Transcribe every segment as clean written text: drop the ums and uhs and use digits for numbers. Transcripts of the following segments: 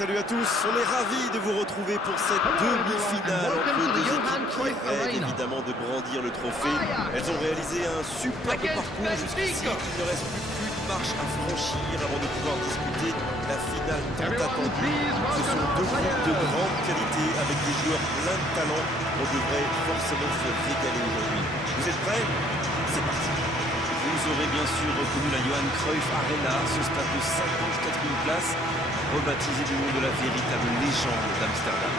salut à tous, on est ravis de vous retrouver pour cette demi-finale entre deux équipes qui rêvent évidemment de brandir le trophée. Elles ont réalisé un superbe parcours jusqu'ici, il ne reste plus qu'une marche à franchir avant de pouvoir disputer la finale tant attendue. Ce sont deux groupes de grande qualité avec des joueurs pleins de talent. On devrait forcément se régaler aujourd'hui. Vous êtes prêts? C'est parti. Vous aurez bien sûr reconnu la Johan Cruyff Arena, ce stade de 54 000 places, rebaptisé du nom de la véritable légende d'Amsterdam.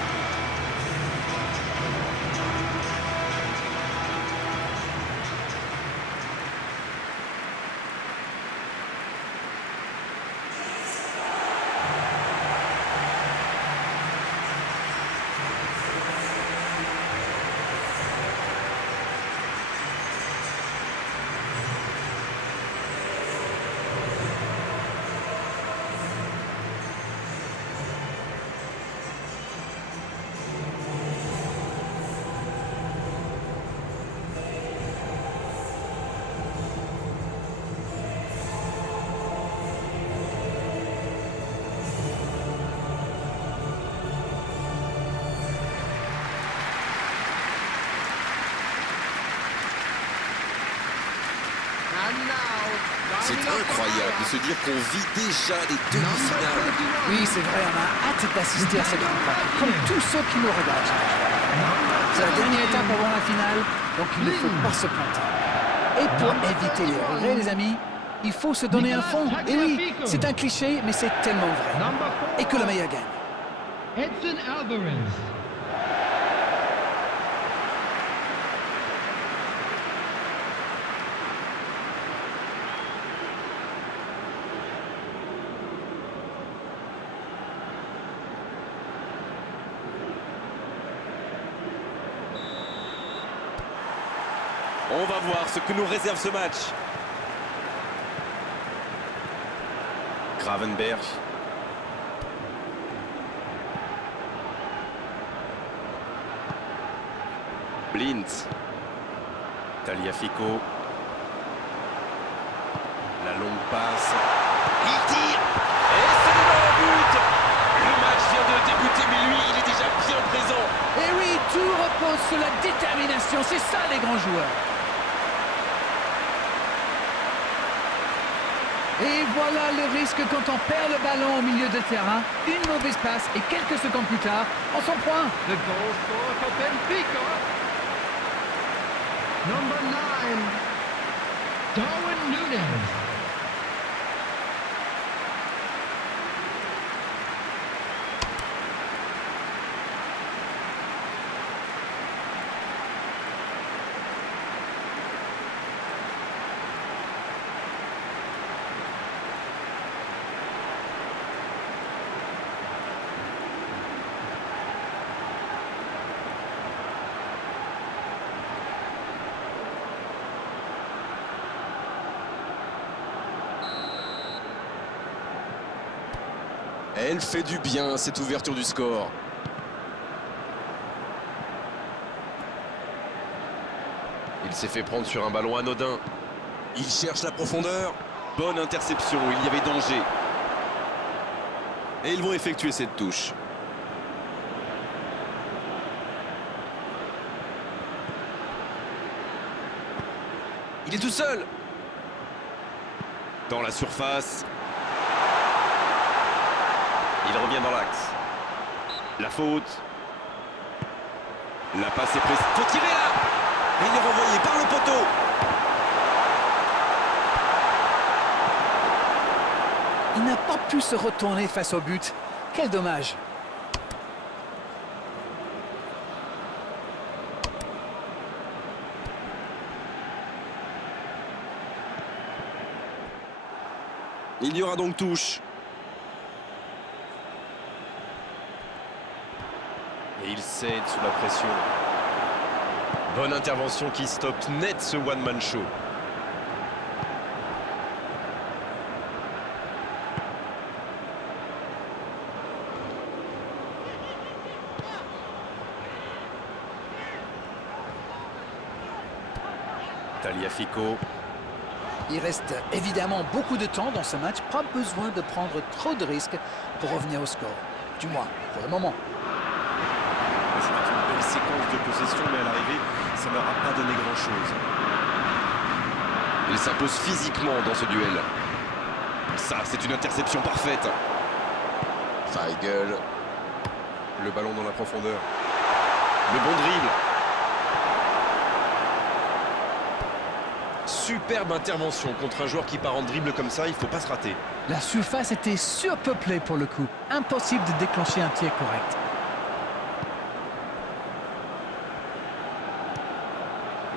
C'est incroyable de se dire qu'on vit déjà les demi-finales. Oui, c'est vrai, on a hâte d'assister à cette rencontre, comme tous ceux qui nous regardent. C'est la dernière étape avant la finale, donc il ne faut pas se planter. Et pour éviter les regrets, les amis, il faut se donner un fond. Et oui, c'est un cliché, mais c'est tellement vrai. Et que le meilleur gagne. Edson Alvarez. On va voir ce que nous réserve ce match. Gravenberch. Blintz. Tagliafico. La longue passe. Il tire. Et c'est le but. Le match vient de débuter, mais lui, il est déjà bien présent. Et oui, tout repose sur la détermination. C'est ça, les grands joueurs. Et voilà le risque quand on perd le ballon au milieu de terrain. Une mauvaise passe et quelques secondes plus tard, on s'en prend. The goal scorer for Benfica. Number 9, Darwin Núñez. Elle fait du bien, cette ouverture du score. Il s'est fait prendre sur un ballon anodin. Il cherche la profondeur. Bonne interception, il y avait danger. Et ils vont effectuer cette touche. Il est tout seul. Dans la surface. Il revient dans l'axe. La faute. La passe est prise. Faut tirer là. Et il est renvoyé par le poteau. Il n'a pas pu se retourner face au but. Quel dommage. Il y aura donc touche. Et il cède sous la pression. Bonne intervention qui stoppe net ce one-man show. Tagliafico. Il reste évidemment beaucoup de temps dans ce match. Pas besoin de prendre trop de risques pour revenir au score. du moins, pour le moment. C'était une belle séquence de possession, mais à l'arrivée, ça n'aura pas donné grand-chose. Il s'impose physiquement dans ce duel. Ça, c'est une interception parfaite. Weigl. Le ballon dans la profondeur. Le bon dribble. Superbe intervention contre un joueur qui part en dribble comme ça, il ne faut pas se rater. La surface était surpeuplée pour le coup. Impossible de déclencher un tir correct.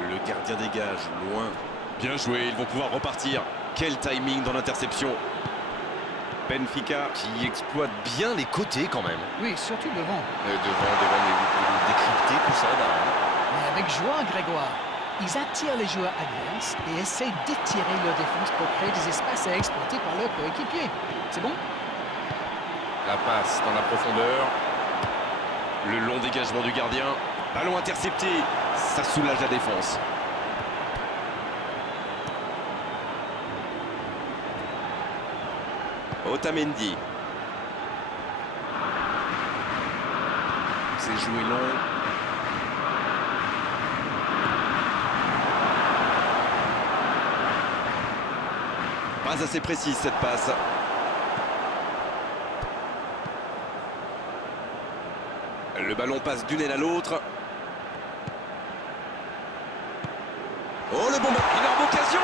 Le gardien dégage, loin. Bien joué, ils vont pouvoir repartir. Quel timing dans l'interception. Benfica qui exploite bien les côtés quand même. Oui, surtout devant. Devant, mais décrypter tout ça. Mais avec joie, Grégoire. Ils attirent les joueurs adverses et essayent d'étirer leur défense pour créer des espaces à exploiter par leurs coéquipiers. C'est bon? La passe dans la profondeur. Le long dégagement du gardien. Ballon intercepté. Ça soulage la défense. Otamendi. C'est joué long. Pas assez précise cette passe. Le ballon passe d'une aile à l'autre. Oh le bon, énorme occasion.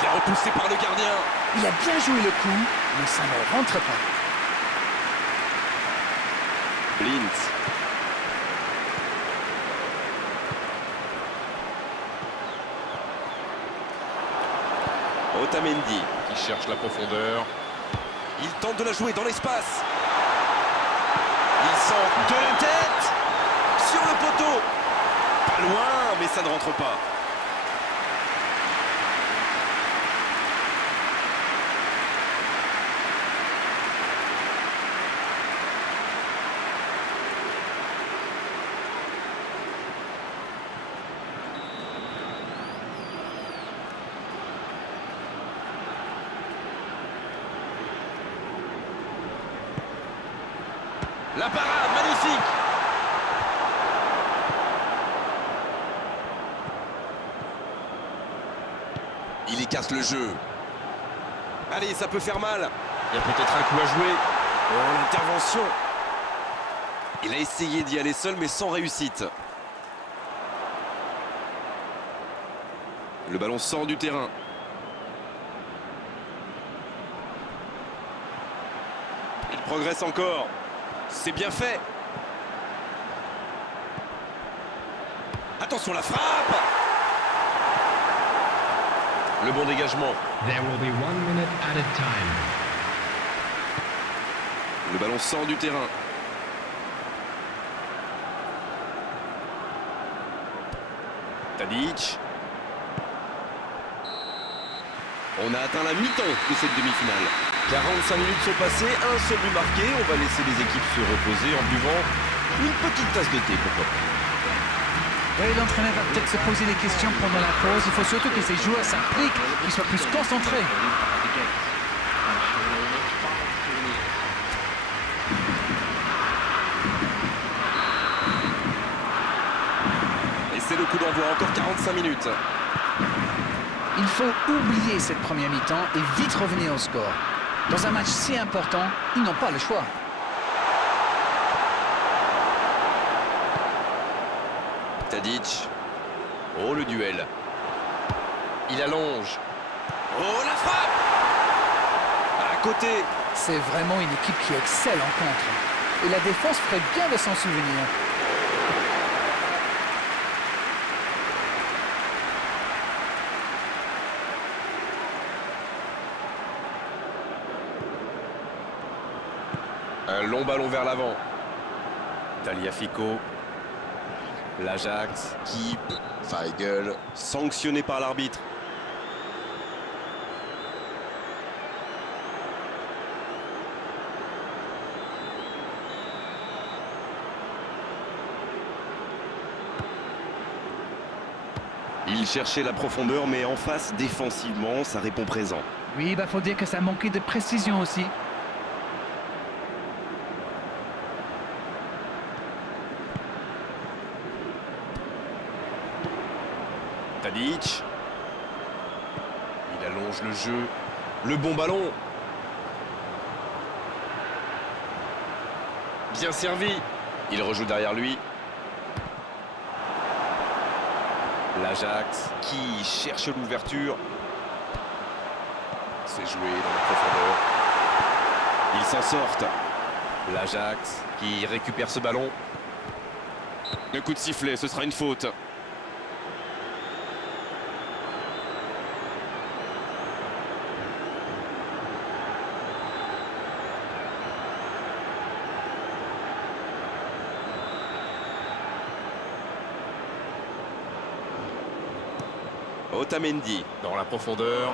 Bien repoussé par le gardien. Il a bien joué le coup, mais ça ne rentre pas. Blintz. Otamendi qui cherche la profondeur. Il tente de la jouer dans l'espace. Il sent de la tête sur le poteau. Pas loin, mais ça ne rentre pas. La parade, magnifique. Il y casse le jeu. Allez, ça peut faire mal. Il y a peut-être un coup à jouer. Oh, l'intervention. Il a essayé d'y aller seul, mais sans réussite. Le ballon sort du terrain. Il progresse encore. C'est bien fait. Attention la frappe. Le bon dégagement. There will be 1 minute at a time. Le ballon sort du terrain. Tadic. On a atteint la mi-temps de cette demi-finale. 45 minutes sont passées, un seul but marqué. On va laisser les équipes se reposer en buvant une petite tasse de thé, pourquoi pas. Oui, l'entraîneur va peut-être se poser des questions pendant la pause. Il faut surtout que ces joueurs s'appliquent, qu'ils soient plus concentrés. Et c'est le coup d'envoi, encore 45 minutes. Il faut oublier cette première mi-temps et vite revenir au score. Dans un match si important, ils n'ont pas le choix. Tadic. Oh, le duel. Il allonge. Oh, la frappe. À côté. C'est vraiment une équipe qui excelle en contre. Et la défense ferait bien de s'en souvenir. Un long ballon vers l'avant. Tagliafico. L'Ajax. Keep. Weigl. Sanctionné par l'arbitre. Il cherchait la profondeur, mais en face, défensivement, ça répond présent. Oui, il faut dire que ça manquait de précision aussi. Tadic. Il allonge le jeu. Le bon ballon. Bien servi. Il rejoue derrière lui. L'Ajax qui cherche l'ouverture. C'est joué dans la profondeur. Ils s'en sortent. L'Ajax qui récupère ce ballon. Le coup de sifflet, ce sera une faute. Otamendi dans la profondeur.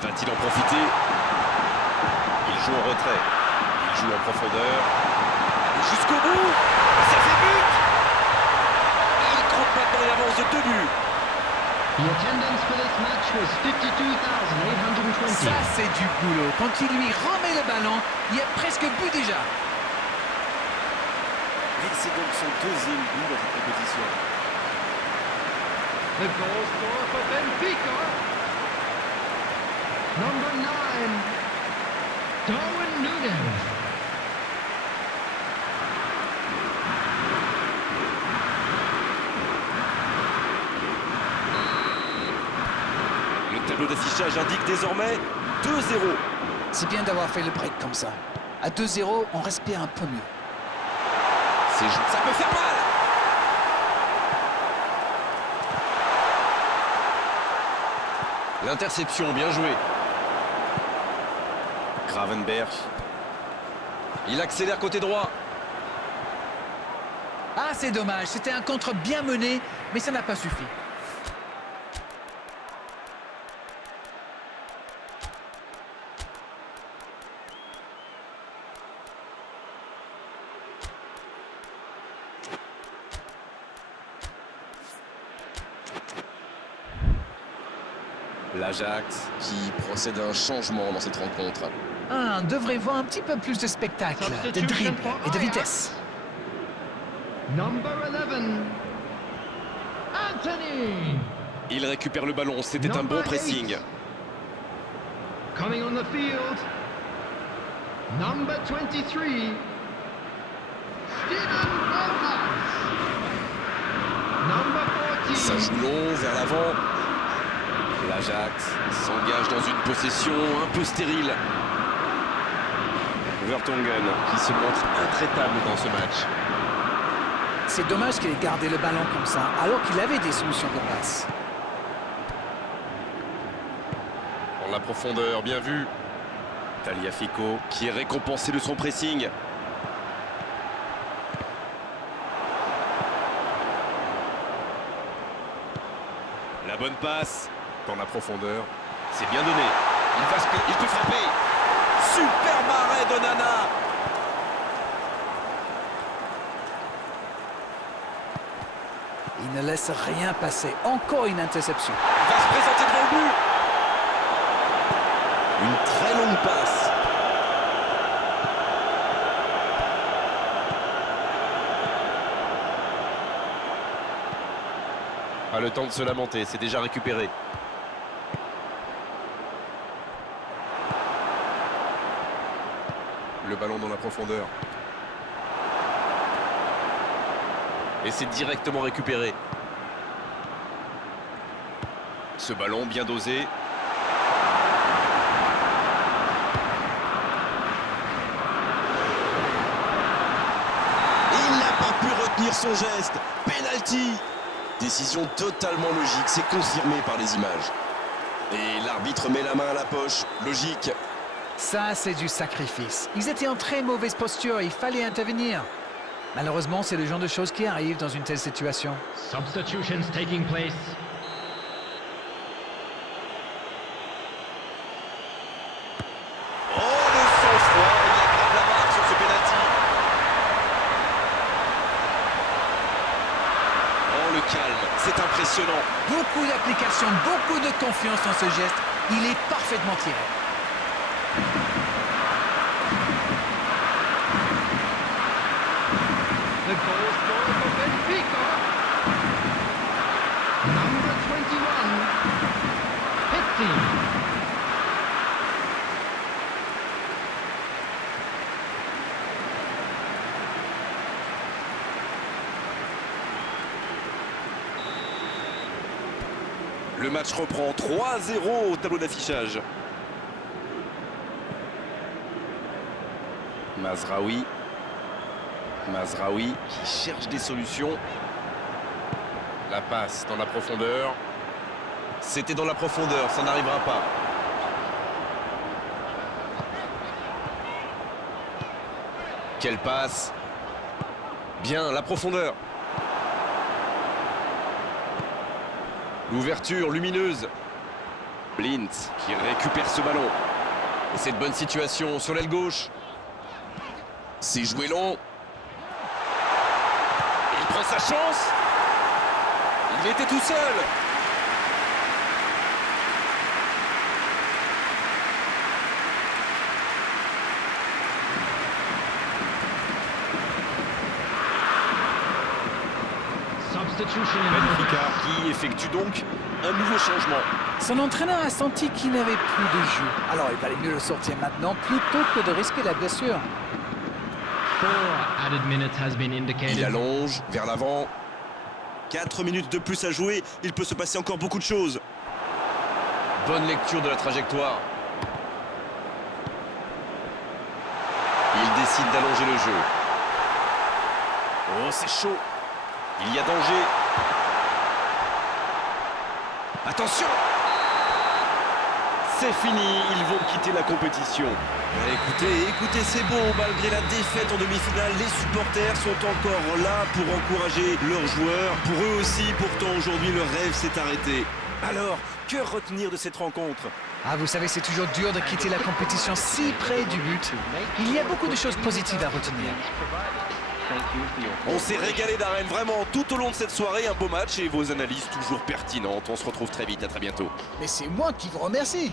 Va-t-il en profiter? Il joue en retrait. Il joue en profondeur. Jusqu'au bout. Ça fait but. Il croque maintenant une avance de 2 buts. The attendance for this match was 52,820. Ça, c'est du boulot. Quand il lui remet le ballon, il y a presque but déjà. Et c'est donc son deuxième but dans cette compétition. The goal scorer for Benfica. Number 9, Darwin Núñez. Le tableau d'affichage indique désormais 2-0. C'est bien d'avoir fait le break comme ça. À 2-0, on respire un peu mieux. Ça peut faire mal. L'interception, bien joué. Gravenberch. Il accélère côté droit. Ah, c'est dommage. C'était un contre bien mené, mais ça n'a pas suffi. L'Ajax qui procède à un changement dans cette rencontre. Ah, on devrait voir un petit peu plus de spectacle, de dribble et de vitesse. Number 11, Anthony. Il récupère le ballon, c'était un bon pressing. Coming on the field, number 23, Steven Berghuis. Number 14. Ça joue long vers l'avant. L'Ajax s'engage dans une possession un peu stérile. Vertonghen qui se montre intraitable dans ce match. C'est dommage qu'il ait gardé le ballon comme ça, alors qu'il avait des solutions de passe. Dans la profondeur, bien vu. Tagliafico qui est récompensé de son pressing. La bonne passe dans la profondeur. C'est bien donné. Il peut frapper. Super arrêt d'Onana. Il ne laisse rien passer. Encore une interception. Il va se présenter devant le but. Une très longue passe. Pas le temps de se lamenter, c'est déjà récupéré. Le ballon dans la profondeur. Et c'est directement récupéré. Ce ballon bien dosé. Il n'a pas pu retenir son geste. Penalty. Décision totalement logique, c'est confirmé par les images. Et l'arbitre met la main à la poche, logique. Ça, c'est du sacrifice. Ils étaient en très mauvaise posture, il fallait intervenir. Malheureusement, c'est le genre de choses qui arrivent dans une telle situation. Substitutions taking place. Oh, le sang-froid, il aggrave la marque sur ce penalty. Oh, le calme, c'est impressionnant. Beaucoup d'application, beaucoup de confiance dans ce geste. Il est parfaitement tiré. Le match reprend 3-0 au tableau d'affichage. Mazraoui. Mazraoui qui cherche des solutions. La passe dans la profondeur. C'était dans la profondeur, ça n'arrivera pas. Quelle passe. Bien, la profondeur. L'ouverture lumineuse. Blint qui récupère ce ballon. Et cette bonne situation sur l'aile gauche. C'est joué long. Il prend sa chance. Il était tout seul. Substitution in Benfica qui effectue donc un nouveau changement. Son entraîneur a senti qu'il n'avait plus de jus. Alors il valait mieux le sortir maintenant plutôt que de risquer la blessure. 4 added minutes has been Il indicated. allonge vers l'avant. 4 minutes de plus à jouer, il peut se passer encore beaucoup de choses. Bonne lecture de la trajectoire. Il décide d'allonger le jeu. Oh, c'est chaud. Il y a danger. Attention! C'est fini, ils vont quitter la compétition. Écoutez, c'est beau, malgré la défaite en demi-finale, les supporters sont encore là pour encourager leurs joueurs. Pour eux aussi, pourtant aujourd'hui, le rêve s'est arrêté. Alors, que retenir de cette rencontre? Ah, vous savez, c'est toujours dur de quitter la compétition si près du but. Il y a beaucoup de choses positives à retenir. On s'est régalé d'arène vraiment tout au long de cette soirée. Un beau match et vos analyses toujours pertinentes. On se retrouve très vite, à très bientôt. Mais c'est moi qui vous remercie.